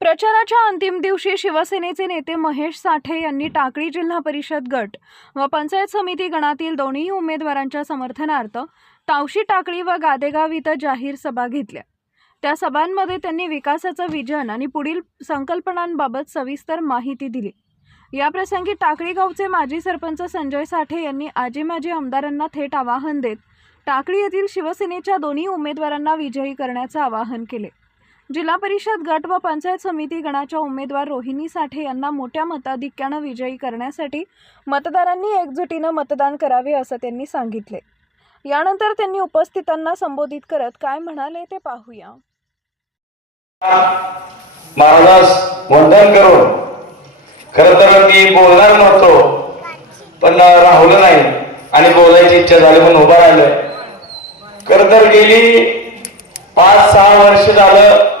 प्रचाराच्या अंतिम दिवशी शिवसेनेचे नेते महेश साठे यांनी टाकळी जिल्हा परिषद गट व पंचायत समिती गणातील दोन्ही उमेदवारांच्या समर्थनार्थ तावशी टाकळी व गादेगाव इथं जाहीर सभा घेतल्या। त्या सभांमध्ये त्यांनी विकासाचं विजन आणि पुढील संकल्पनांबाबत सविस्तर माहिती दिली। या प्रसंगी टाकळी गावचे माजी सरपंच संजय साठे यांनी आजी माजी आमदारांना थेट आवाहन देत टाकळी येथील शिवसेनेच्या दोन्ही उमेदवारांना विजयी करण्याचं आवाहन केले। जिल्हा परिषद गट व पंचायत समिती गणाच्या उमेदवार रोहिणी साठे यांना मोठ्या मताधिक्याने विजयी करण्यासाठी मतदारांनी एकजुटीने मतदान करावे असं त्यांनी सांगितले। यानंतर त्यांनी उपस्थितांना संबोधित करत काय म्हणाले ते पाहूया। महाराज वंदन करून खरं तर मी बोलणार नव्हतो, पण राहुलं नाही आणि बोलायची इच्छा झाली पण उभा राहिलोय। खरं तर गेली 5-6 वर्ष झालं,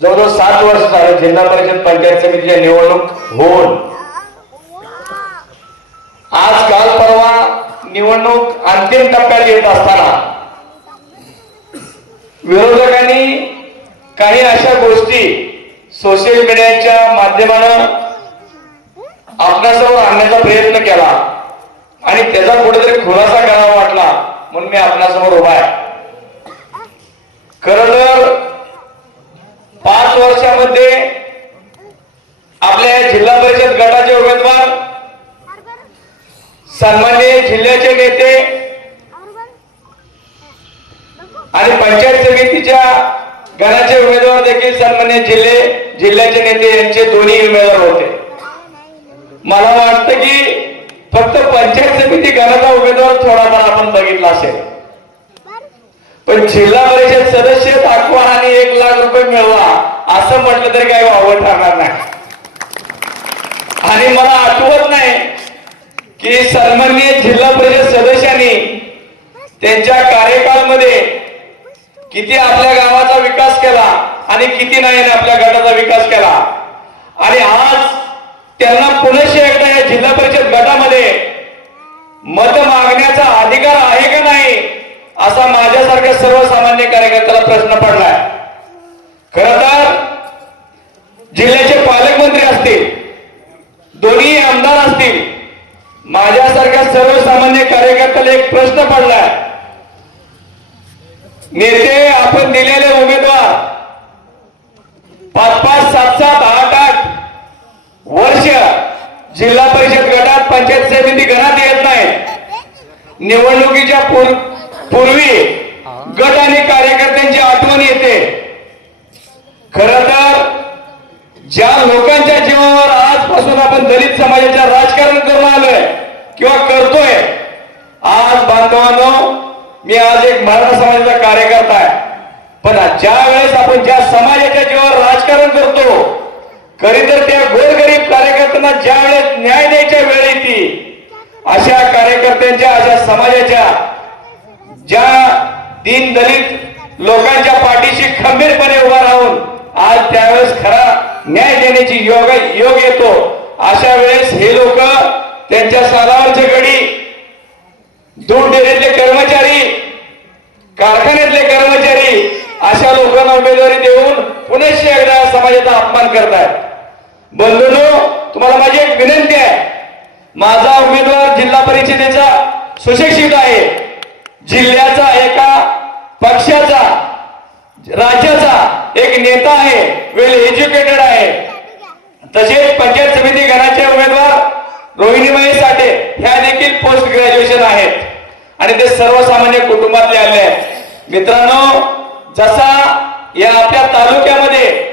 जवळजवळ 7 वर्ष झालं जिल्हा परिषद पंचायत समितीच्या निवडणूक होऊन आज काल परवा निवडणूक अंतिम टप्प्यात येत असताना विरोधकांनी काही अशा गोष्टी सोशल मीडियाच्या माध्यमानं आपणासमोर आणण्याचा प्रयत्न केला आणि त्याचा कुठेतरी खुलासा करावा वाटला म्हणून मी आपणासमोर उभा आहे। खरं तर 5 वर्षामध्ये आपल्या जिल्हा परिषद गटाचे उमेदवार, सन्माननीय जिल्ह्याचे नेते आणि पंचायत समितीच्या गणाचे उमेदवार देखील सन्माननीय जिल्ह्याचे नेते यांचे दोन्ही उमेदवार होते। मला वाटतं की फक्त पंचायत समिती गणाचा उमेदवार थोडाफार आपण बघितला असेल, पण जिल्हा परिषद सदस्य दाखवा आणि 1 लाख रुपये मिळवा असं म्हटलं तरी काही वावड ठरणार नाही। आणि मला आठवत नाही की सन्माननीय जिल्हा परिषद सदस्यांनी त्यांच्या कार्यकाळामध्ये किती आपल्या गावाचा विकास केला आणि किती नाही आपल्या गटाचा विकास केला। आणि आज त्यांना पुनश्च एकदा या जिल्हा परिषद गटामध्ये मत मागण्याचा अधिकार आहे का नाही असा माझ्यासारख्या सर्वसामान्य कार्यकर्त्याला प्रश्न पडलाय। खरं तर जिल्ह्याचे पालकमंत्री असतील, दोन्ही आमदार असतील, माझ्यासारख्या सर्वसामान्य कार्यकर्त्याला एक प्रश्न पडलाय। नेते आपण दिलेले उमेदवार 5-5, 7-7, 8-8 वर्ष जिल्हा परिषद गटात पंचायत समिती गणात येत नाही। निवडणुकीच्या पूर्वी गट आणि कार्यकर्त्यांची आठवण येते। खरं तर ज्या लोकांच्या जीवावर आजपासून आपण दलित समाजाच्या राजकारण करून आलोय किंवा करतोय, आज बांधवांनो मी आज एक मराठा समाजाचा कार्यकर्ता आहे, पण ज्या वेळेस आपण ज्या समाजाच्या जीवावर राजकारण करतो खरी तर त्या गोरगरीब कार्यकर्त्यांना ज्या वेळेस न्याय द्यायच्या वेळ येते अशा कार्यकर्त्यांच्या, अशा समाजाच्या, ज्या दीन दलित लोकांच्या पाठीशी खंबीरपणे उभा राहून आज त्यावेळेस खरा न्याय देण्याची योग येतो। अशा वेळेस हे लोक त्यांच्या सालावरचे गडी, दूध डेअरीतले कर्मचारी, कारखान्यातले कर्मचारी अशा लोकांना उमेदवारी देऊन पुनश्च एकदा समाजाचा अपमान करतात। बंधूंनो, तुम्हाला माझी एक विनंती आहे, माझा उमेदवार जिल्हा परिषदेचा सुशिक्षित आहे, जिल्ह्याचा एका पक्षाचा, राज्याचा एक नेता आहे, वेल एज्युकेटेड आहे। तसेच पंचायत समिती गणाचे उमेदवार रोहिणी महेश साठे ह्या देखील पोस्ट ग्रॅज्युएशन आहेत आणि ते सर्वसामान्य कुटुंबातले आले आहेत। मित्रांनो, जसा या आपल्या तालुक्यामध्ये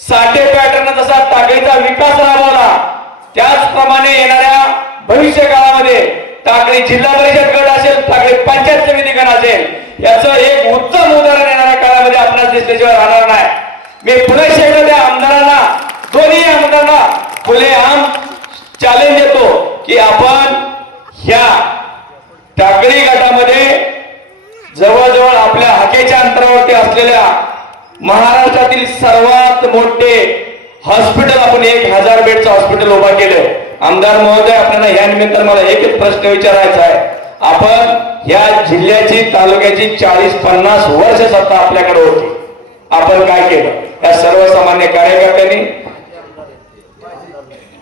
साठे पॅटर्न जसा टाकळीचा विकास राबवला, त्याचप्रमाणे येणाऱ्या भविष्य काळामध्ये टाकळी जिल्हा परिषद गट असेल, टाकळी पंचायत समिती गण असेल, याचं एक उत्तम उदाहरण येणाऱ्या काळामध्ये आपल्याला दिसल्याशिवाय राहणार नाही। मी पुन्हा एकदा त्या आमदारांना, दोन्ही आमदारांना खुलेआम चॅलेंज देतो की आपण ह्या टाकळी गटामध्ये जवळजवळ आपल्या हाकेच्या अंतरावरती असलेल्या महाराष्ट्रातील सर्वात मोठे हॉस्पिटल, आपण 1000 बेडचं हॉस्पिटल उभा केले। आमदार महोदय, आपल्याला या निमित्तानं मला एकच प्रश्न विचारायचा आहे, आपण या जिल्ह्याची, तालुक्याची 40-50 वर्ष सत्ता आपल्याकडे होती, आपण काय केलं या सर्वसामान्य कार्यकर्त्यांनी.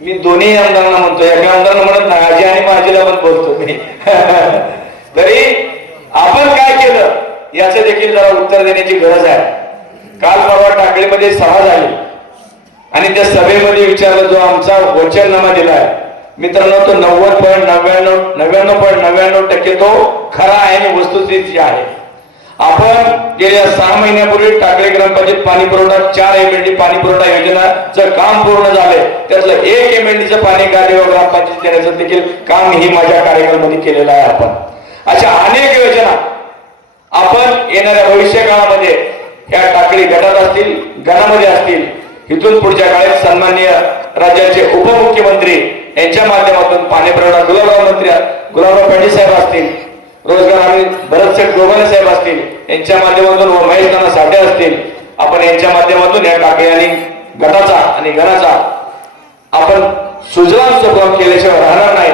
मी दोन्ही आमदारांना म्हणतो, एका आमदारांना म्हणत नाही, आजी आणि माझीला पण बोलतो मी. तरी आपण काय केलं याचं देखील जरा उत्तर देण्याची गरज आहे. काल परवा टाकळीमध्ये सभा झाली आणि त्या सभेमध्ये विचारलं, जो आमचा वचननामा दिलाय मित्रांनो, तो 90.99% तो खरा आहे आणि वस्तुस्थिती आहे. आपण गेल्या 6 महिन्यापूर्वी टाकळी ग्रामपंचायत पाणी पुरवठा 4 MLD पाणी पुरवठा योजनाचं काम पूर्ण झालंय. त्यातलं 1 MLDचं पाणी गादेगाव ग्रामपंचायत देण्याचं देखील काम ही माझ्या कार्यक्रमामध्ये केलेलं आहे. आपण अशा अनेक योजना आपण येणाऱ्या भविष्य काळामध्ये या टाकळी गटात असतील, गणामध्ये असतील, इथून पुढच्या काळात सन्माननीय राज्याचे उपमुख्यमंत्री यांच्या माध्यमातून पाणी पुरवठा गुलाबराव पाटील साहेब असतील, रोजगार आणि भरतसेठ गोगाने साहेब असतील यांच्या माध्यमातून व महेश नाना साठे असतील, आपण यांच्या माध्यमातून या टाकळी आणि गटाचा आणि गणाचा आपण सुजलाम सुफलाम केल्याशिवाय राहणार नाही.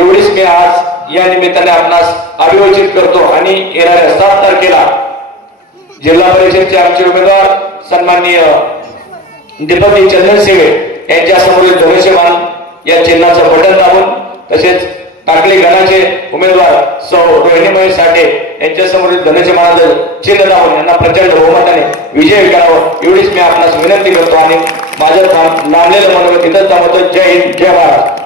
एवढीच मी आज या निमित्ताने आपणास अभिवाचित करतो. आणि येणाऱ्या 7 तारखेला जिल्हा परिषदचे आमचे उमेदवार सन्माननीय दीपक चंद्रसेवे यांच्या समोरील धनुष्यबाण या चिन्हाचं बटन दाबून, तसेच टाकळी गणाचे उमेदवार सौ रोहिणी महेश साठे यांच्या समोरील धनुष्यबाणाचं चिन्ह दाबून यांना प्रचंड बहुमताने विजय करावं एवढीच मी आपणास विनंती करतो. आणि माझं लांबलेलं मनोगत इथंच थांबवतो. जय हिंद, जय महाराष्ट्र.